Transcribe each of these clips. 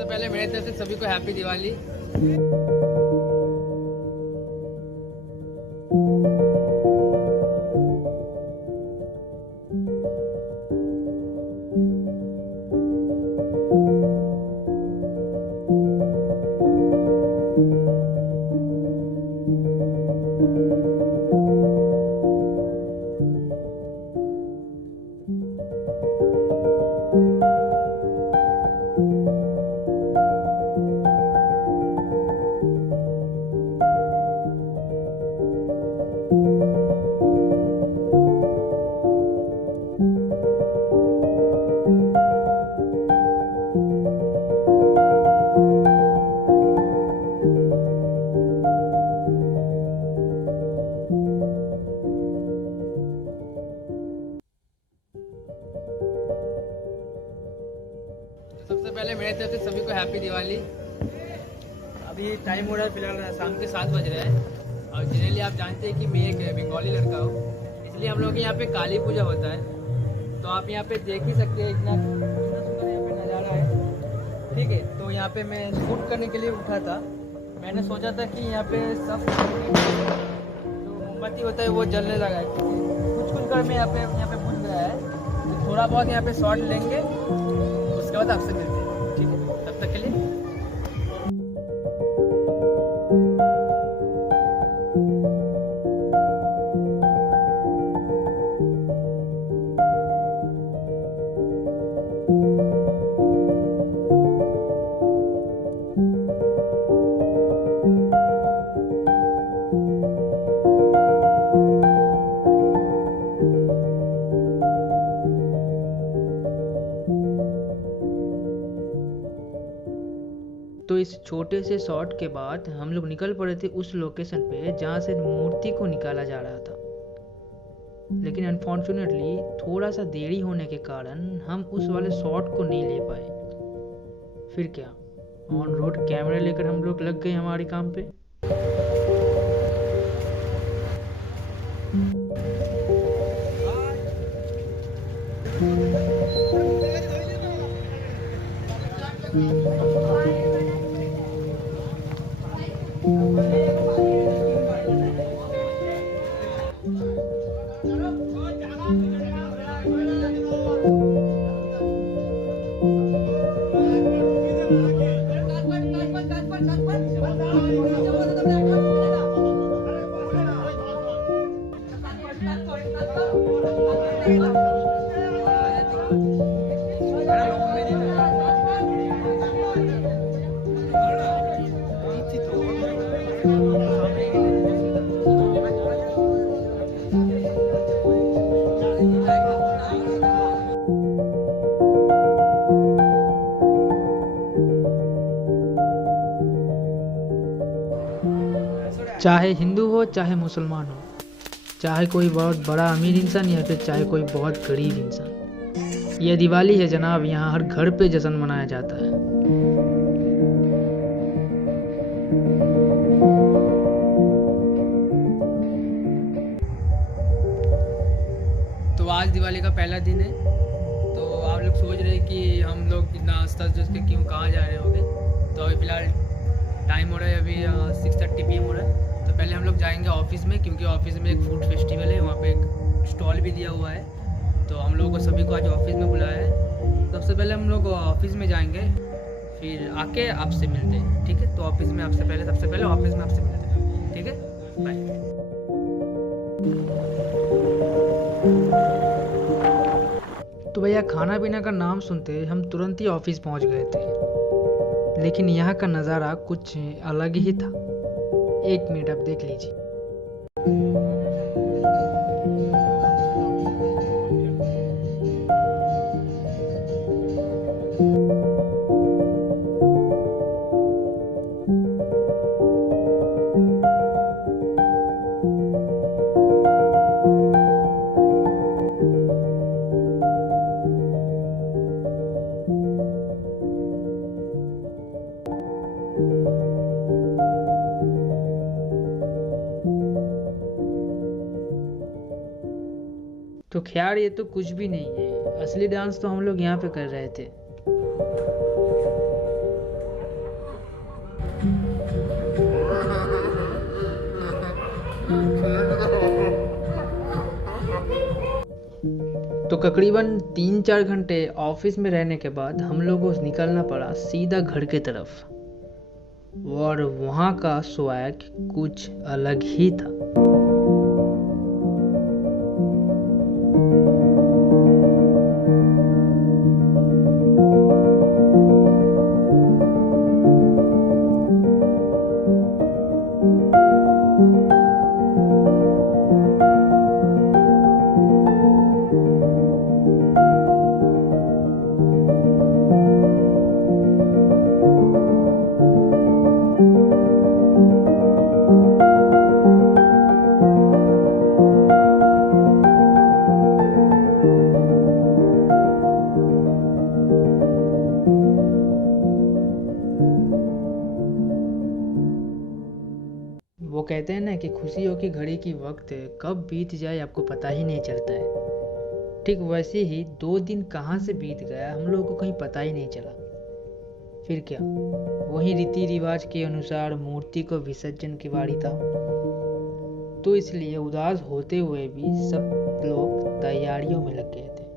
सबसे पहले मेरे तरफ से सभी को हैप्पी दिवाली। सबसे पहले मेरे तरफ से सभी को हैप्पी दिवाली। अभी टाइम हो रहा है फिलहाल शाम के 7 बज रहे हैं और जनरली आप जानते हैं कि मैं एक बंगाली लड़का हूँ, इसलिए हम लोग के यहाँ पे काली पूजा होता है। तो आप यहाँ पे देख ही सकते हैं इतना सुंदर यहाँ पे नज़ारा है। ठीक है, तो यहाँ पे मैं शूट करने के लिए उठा था। मैंने सोचा था कि यहाँ पे सब जो मोमबत्ती होता है वो जलने लगा है। कुछ कर मैं यहाँ पे बुझ गया है, तो थोड़ा बहुत यहाँ पे शॉट लेंगे, उसके बाद आपसे मिलते हैं। ठीक है, तब तक के लिए तो इस छोटे से शॉट के बाद हम लोग निकल पड़े थे उस लोकेशन पे जहाँ से मूर्ति को निकाला जा रहा था। लेकिन अनफॉर्चुनेटली थोड़ा सा देरी होने के कारण हम उस वाले शॉट को नहीं ले पाए। फिर क्या, ऑन रोड कैमरा लेकर हम लोग लग गए हमारे काम पे। चाहे हिंदू हो चाहे मुसलमान हो, चाहे कोई बहुत बड़ा अमीर इंसान या फिर चाहे कोई बहुत गरीब इंसान, यह दिवाली है जनाब। यहाँ हर घर पे जश्न मनाया जाता है। तो आज दिवाली का पहला दिन है। तो आप लोग सोच रहे हैं कि हम लोग इतना सज के क्यों कहाँ जा रहे होंगे। तो अभी फ़िलहाल टाइम हो रहा है, अभी 6:30 PM हो रहा है। तो पहले हम लोग जाएंगे ऑफिस में, क्योंकि ऑफिस में एक फूड फेस्टिवल है, वहाँ पे एक स्टॉल भी दिया हुआ है। तो हम लोगों को सभी को आज ऑफिस में बुलाया है। सबसे पहले हम लोग ऑफिस में जाएंगे, फिर आके आपसे मिलते हैं। ठीक है, तो ऑफिस में आपसे पहले सबसे पहले ऑफिस में आपसे मिलते हैं। ठीक है, बाय। तो भैया खाना पीना का नाम सुनते हम तुरंत ही ऑफिस पहुंच गए थे, लेकिन यहाँ का नज़ारा कुछ अलग ही था। एक मिनट आप देख लीजिए। तो खैर ये तो कुछ भी नहीं है, असली डांस तो हम लोग यहाँ पे कर रहे थे। तकरीबन 3-4 घंटे ऑफिस में रहने के बाद हम लोग को निकलना पड़ा सीधा घर के तरफ, और वहाँ का स्वैग कुछ अलग ही था। वो कहते हैं ना कि खुशियों की घड़ी की वक्त कब बीत जाए आपको पता ही नहीं चलता है। ठीक वैसे ही 2 दिन कहाँ से बीत गया हम लोगों को कहीं पता ही नहीं चला। फिर क्या, वही रीति रिवाज के अनुसार मूर्ति को विसर्जन की बारी था, तो इसलिए उदास होते हुए भी सब लोग तैयारियों में लग गए थे।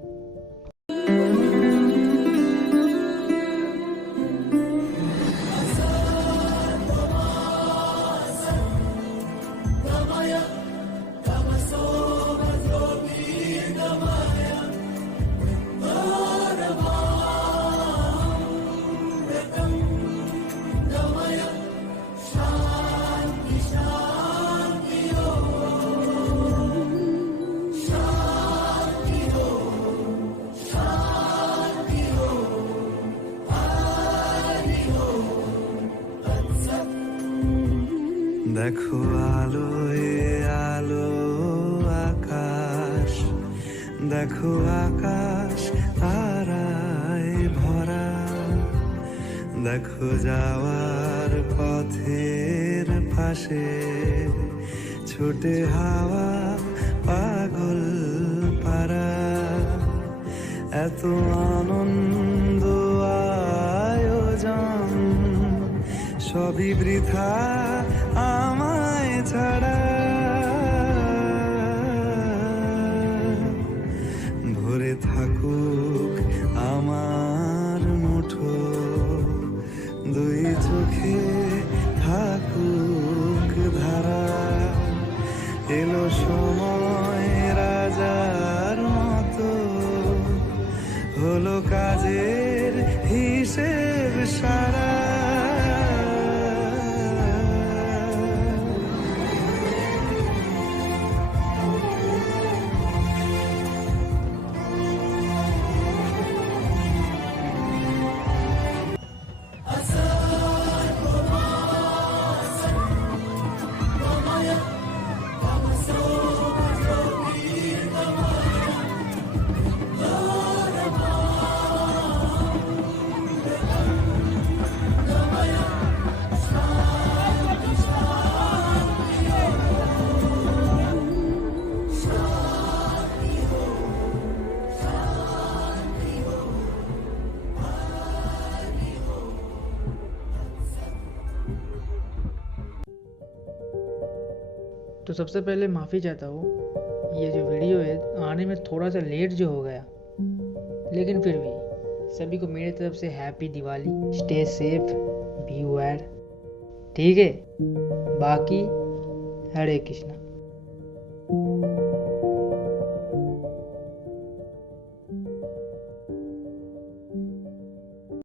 দেখো আলোয় আলো আকাশ, দেখো আকাশ তারায় ভরা, দেখো যাওয়ার পথের পাশে ছোটে হাওয়া পাগল পারা, এত আনন্দ আয়োজন সবই বৃথা আমায় ছাড়া। ভরে থাকুক আমার মুঠো, দুই চোখে থাকুক ধারা, এলো সময় রাজার মতো, হলো কাজের হিসেব সারা। तो सबसे पहले माफ़ी चाहता हूँ, ये जो वीडियो है आने में थोड़ा सा लेट जो हो गया, लेकिन फिर भी सभी को मेरे तरफ से happy Diwali, stay safe, beware, ठीक है। बाकी हरे कृष्णा।